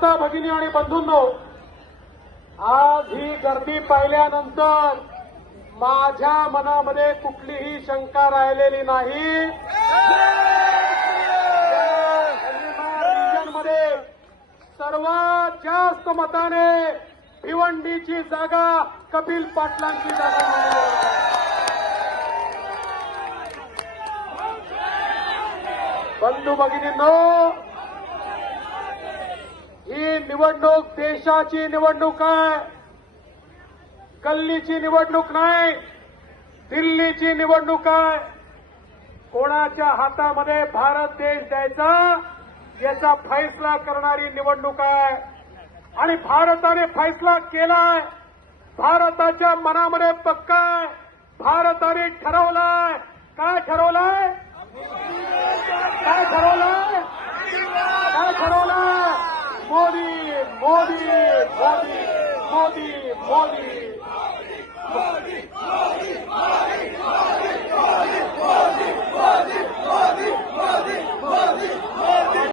माता भगिनी आणि बंधूंनो. आज ही गर्दी पाहिल्यानंतर माझ्या मनामध्ये कुठलीही शंका राहिलेली नाही. मध्ये सर्वात जास्त मताने भिवंडीची जागा कपिल पाटलांची जागा बंधू भगिनींनो ही निवडणूक देशाची निवडणूक आहे. गल्लीची निवडणूक नाही दिल्लीची निवडणूक आहे. कोणाच्या हातामध्ये भारत देश द्यायचा याचा फैसला करणारी निवडणूक आहे. आणि भारताने फैसला केलाय. भारताच्या मनामध्ये पक्का आहे. भारताने ठरवलाय. काय ठरवलंय? মোদি মোদি মোদি